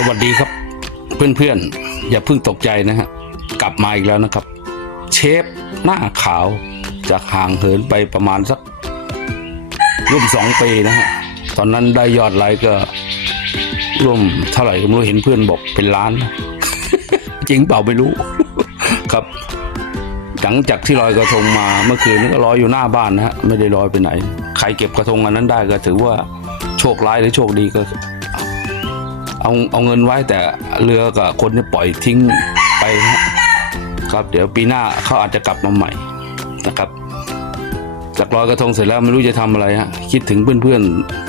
สวัสดีครับเพื่อนๆ อย่าเพิ่งตกใจนะฮะกลับมาอีกแล้วนะครับ เชฟหน้าขาวจากห่างเหินไปประมาณสักร่วมสองปีนะฮะตอนนั้นได้ยอดไลค์ก็ร่วมเท่าไหร่ก็ไม่รู้เห็นเพื่อนบอกเป็นล้านนะจริงเปล่าไม่รู้ ครับ หลังจากที่ลอยกระทงมาเมื่อคืนนี้ก็ลอยอยู่หน้าบ้านนะฮะไม่ได้ลอยไปไหน ใครเก็บกระทงอันนั้นได้ก็ถือว่าโชคร้ายหรือโชคดีก็ เอาเอาเงินไว้แต่เรือกับคนเนี่ยปล่อยทิ้งไปนะครับ เดี๋ยวปีหน้าเขาอาจจะกลับมาใหม่นะครับจากลอยกระทงเสร็จแล้วไม่รู้จะทำอะไรฮะคิดถึงเพื่อน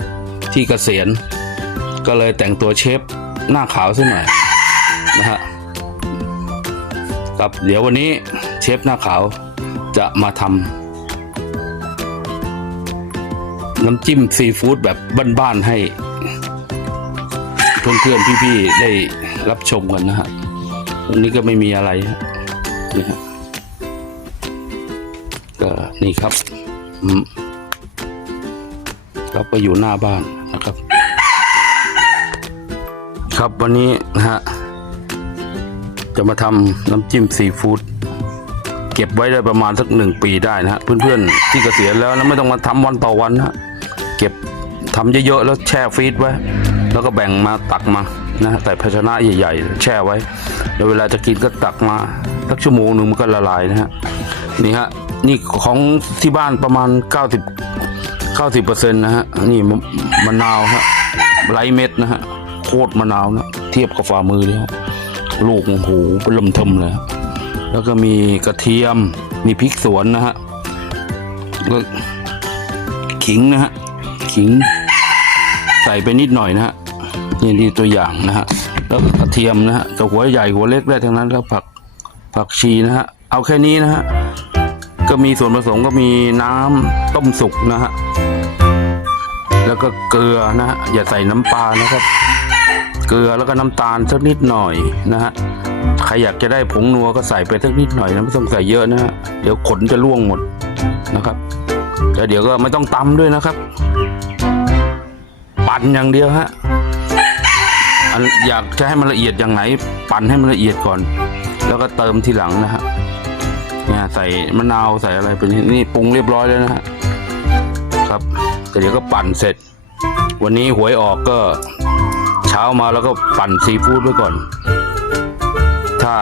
ๆที่เกษียณ ก็เลยแต่งตัวเชฟหน้าขาวซะหน่อยนะฮะครับเดี๋ยววันนี้เชฟหน้าขาวจะมาทำน้ำจิ้มซีฟู้ดแบบบ้านๆให้ เพื่อนๆพี่ๆได้รับชมกันนะฮะวันนี้ก็ไม่มีอะไรฮะนี่ฮะก็นี่ครับอืมเราไปอยู่หน้าบ้านนะครับ ครับวันนี้นะฮะจะมาทำน้ำจิ้มซีฟู้ดเก็บไว้ได้ประมาณสักหนึ่งปีได้นะฮะเพื่อนๆที่เกษียณแล้วนะไม่ต้องมาทำวันต่อวันนะฮะเก็บทำเยอะๆแล้วแช่ฟรีซไว้ แล้วก็แบ่งมาตักมานะฮะใส่ภาชนะใหญ่ๆ แช่ไว้แล้วเวลาจะกินก็ตักมาสักชั่วโมงหนึ่งมันก็ละลายนะฮะนี่ฮะนี่ของที่บ้านประมาณ 90 90เปอร์เซ็นต์นะฮะนี่มะนาวฮะไรเม็ดนะฮะโคตรมะนาวนะเทียบกับฝ่ามือเลยฮะลูกโอ้โหเป็นลมทมเลยฮะแล้วก็มีกระเทียมมีพริกสวนนะฮะแล้วก็ขิงนะฮะขิง ใส่ไปนิดหน่อยนะฮะนี่นี่ตัวอย่างนะฮะแล้วกระเทียมนะฮะจะหัวใหญ่หัวเล็กได้ทั้งนั้นแล้วผักผักชีนะฮะเอาแค่นี้นะฮะก็มีส่วนผสมก็มีน้ำต้มสุกนะฮะแล้วก็เกลือนะฮะอย่าใส่น้ำปลานะครับ เกลือแล้วก็น้ำตาลสักนิดหน่อยนะฮะใครอยากจะได้ผงนัวก็ใส่ไปสักนิดหน่อยนะไม่ต้องใส่เยอะนะฮะเดี๋ยวขนจะร่วงหมดนะครับแล้วเดี๋ยวก็ไม่ต้องตำด้วยนะครับ ปั่นอย่างเดียวฮะอยากจะให้มันละเอียดอย่างไหน ปั่นให้มันละเอียดก่อน แล้วก็เติมทีหลังนะฮะเนี่ยใส่มะนาวใส่อะไรไปนี่นี่ปรุงเรียบร้อยแล้วนะฮะครับแต่เดี๋ยวก็ปั่นเสร็จ วันนี้หวยออกก็เช้ามาแล้วก็ปั่นซีฟู้ดไว้ก่อน ถ้า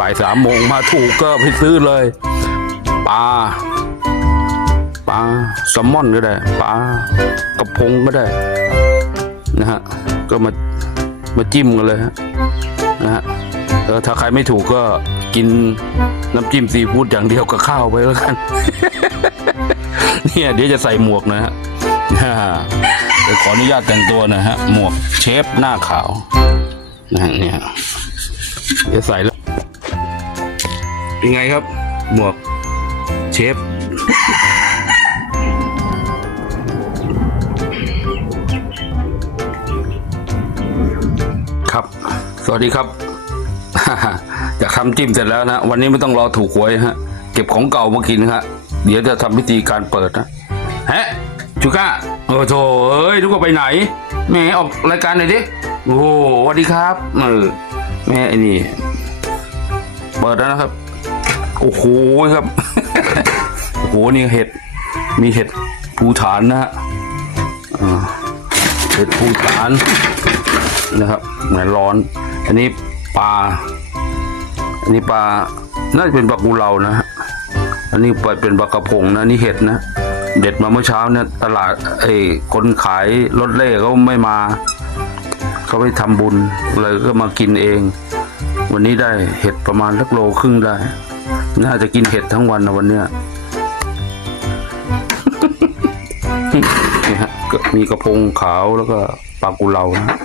บ่ายสามโมงมาถูกก็ไปซื้อเลยปลา ปลาแซลมอนก็ได้ปลากระพงก็ได้นะฮะก็มามาจิ้มกันเลยฮะนะฮะถ้าใครไม่ถูกก็กินน้ำจิ้มซีฟู้ดอย่างเดียวกับข้าวไปแล้วกัน เนี่ยเดี๋ยวจะใส่หมวกนะฮะเดี๋ยวขออนุญาตแต่งตัวนะฮะ หมวกเชฟหน้าขาวนะฮะเนี่ยเดี๋ยวใส่แล้ว เป็นไงครับ หมวกเชฟ สวัสดีครับอยากทำจิ้มเสร็จแล้วนะ วันนี้ไม่ต้องรอถูกหวยฮะ เก็บของเก่ามากินฮะ เดี๋ยวจะทำพิธีการเปิดนะฮะชูก้าโอ้โถเอ้ยนึกว่าไปไหนแม่ออกรายการหน่อยดิโอ้สวัสดีครับเออแม่ไอ้นี่ เปิดแล้วนะครับ โอ้โหครับ โอ้โหนี่เห็ด มีเห็ดภูฐานนะฮะเห็ดภูฐานนะครับเหมือนร้อน อันนี้ปลา อันนี้ปลา น่าจะเป็นปลากุเลานะ อันนี้เปิดเป็นปลากระพงนะนี่เห็ดนะ เด็ดมาเมื่อเช้าเนี่ยตลาดไอ้คนขายรถเล่เขาไม่มา เขาไปทำบุญเลยก็มากินเอง วันนี้ได้เห็ดประมาณสักโลครึ่งได้ น่าจะกินเห็ดทั้งวันนะวันเนี้ยนี่ฮะก็มีกระพงขาวแล้วก็ปลากุเลานะ